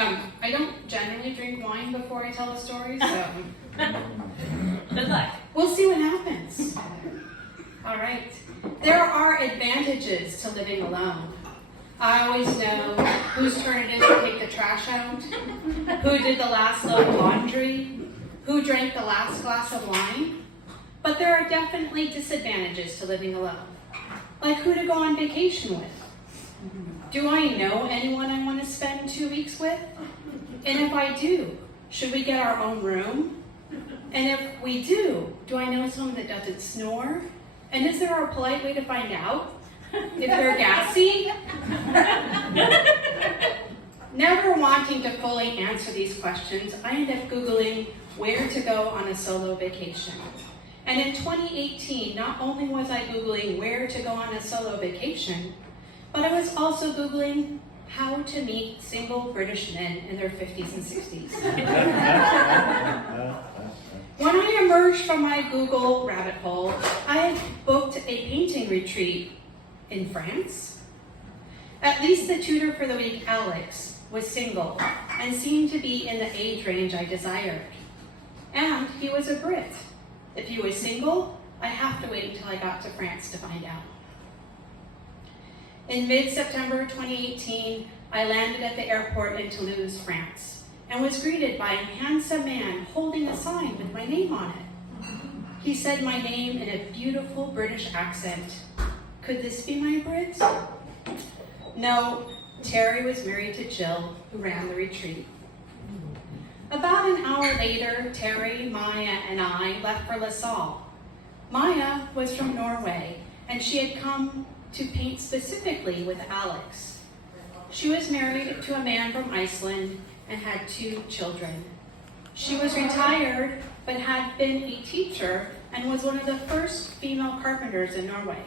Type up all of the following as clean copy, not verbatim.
I don't generally drink wine before I tell a story, so Good luck. we'll see what happens. All right. There are advantages to living alone. I always know whose turn it is to take the trash out, who did the last load of laundry, who drank the last glass of wine. But there are definitely disadvantages to living alone, like who to go on vacation with. Do I know anyone I want to spend 2 weeks with? And if I do, should we get our own room? And if we do I know someone that doesn't snore? And is there a polite way to find out if they're gassy? Never wanting to fully answer these questions, I ended up Googling where to go on a solo vacation. And in 2018, not only was I Googling where to go on a solo vacation, but I was also Googling how to meet single British men in their 50s and 60s. When I emerged from my Google rabbit hole, I booked a painting retreat in France. At least the tutor for the week, Alex, was single and seemed to be in the age range I desired. And he was a Brit. If he was single, I have to wait until I got to France to find out. In mid-September 2018, I landed at the airport in Toulouse, France, and was greeted by a handsome man holding a sign with my name on it. He said my name in a beautiful British accent. Could this be my Brit? No, Terry was married to Jill, who ran the retreat. About an hour later, Terry, Maya, and I left for La Salle. Maya was from Norway, and she had come to paint specifically with Alex. She was married to a man from Iceland and had 2 children. She was retired, but had been a teacher and was one of the first female carpenters in Norway.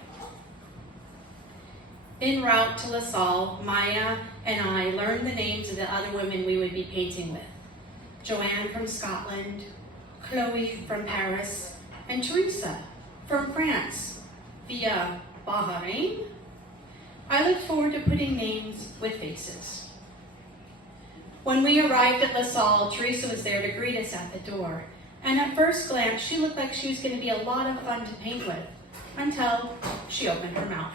En route to La Salle, Maya and I learned the names of the other women we would be painting with. Joanne from Scotland, Chloe from Paris, and Teresa from France via Bahrain. I look forward to putting names with faces. When we arrived at La Salle, Teresa was there to greet us at the door. And at first glance, she looked like she was going to be a lot of fun to paint with, until she opened her mouth.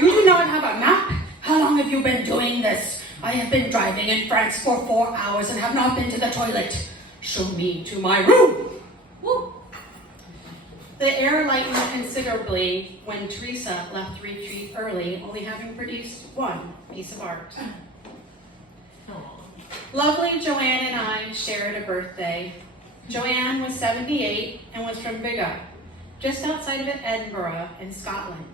You do not have a map? How long have you been doing this? I have been driving in France for 4 hours and have not been to the toilet. Show me to my room. Woo. The air lightened considerably when Teresa left the retreat early, only having produced 1 piece of art. Lovely Joanne and I shared a birthday. Joanne was 78 and was from Biggar, just outside of Edinburgh in Scotland.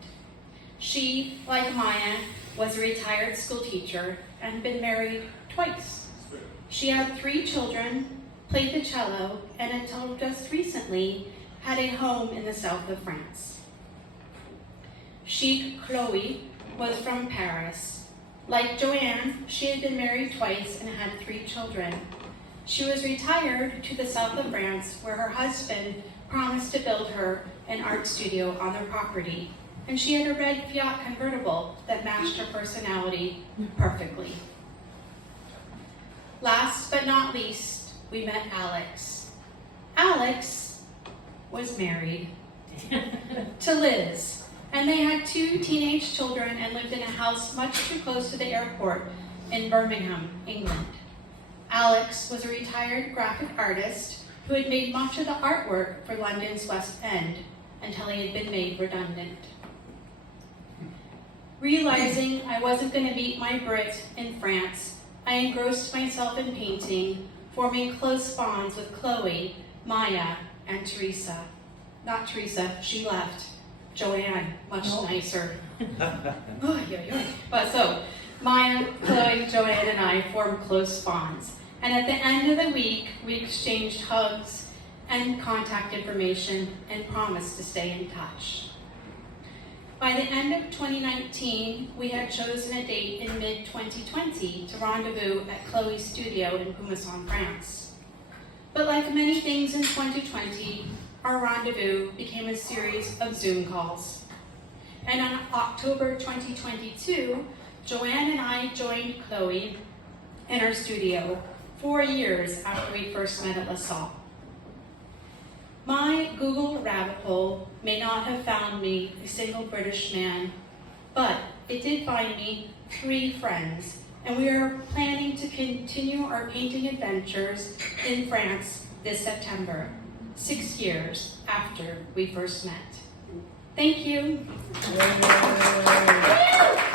She, like Maya, was a retired school teacher and had been married twice. She had 3 children, played the cello, and until just recently had a home in the south of France. She, Chloe, was from Paris. Like Joanne, she had been married twice and had 3 children. She was retired to the south of France, where her husband promised to build her an art studio on their property, and she had a red Fiat convertible that matched her personality perfectly. Last but not least, we met Alex. Alex was married to Liz, and they had 2 teenage children and lived in a house much too close to the airport in Birmingham, England. Alex was a retired graphic artist who had made much of the artwork for London's West End until he had been made redundant. Realizing I wasn't going to meet my Brit in France, I engrossed myself in painting, forming close bonds with Chloe, Maya, and Teresa. Not Teresa, she left. Joanne, much nicer. But so, Maya, Chloe, Joanne, and I formed close bonds. And at the end of the week, we exchanged hugs and contact information and promised to stay in touch. By the end of 2019, we had chosen a date in mid-2020 to rendezvous at Chloe's studio in Pumasson, France. But like many things in 2020, our rendezvous became a series of Zoom calls. And on October 2022, Joanne and I joined Chloe in our studio 4 years after we first met at LaSalle. My Google rabbit hole may not have found me a single British man, but it did find me 3 friends, and we are planning to continue our painting adventures in France this September, 6 years after we first met. Thank you. Yay.